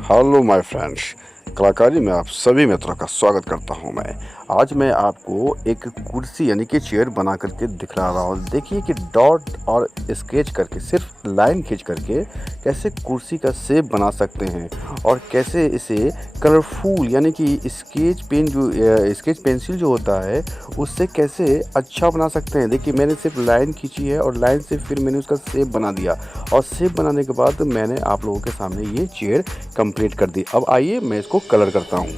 Hello my friends, कलाकारी में आप सभी मित्रों का स्वागत करता हूं मैं। आज मैं आपको एक कुर्सी यानी कि चेयर बना करके दिखला रहा हूं। देखिए कि डॉट और स्केच करके, सिर्फ लाइन खींच करके कैसे कुर्सी का शेप बना सकते हैं और कैसे इसे कलरफुल यानी कि स्केच पेंसिल जो होता है उससे कैसे अच्छा बना सकते हैं। देखिए मैंने सिर्फ लाइन खींची है और लाइन से फिर मैंने उसका शेप बना दिया और शेप बनाने के बाद मैंने आप लोगों के सामने ये चेयर कंप्लीट कर दी। अब आइए मैं इसको कलर करता हूँ।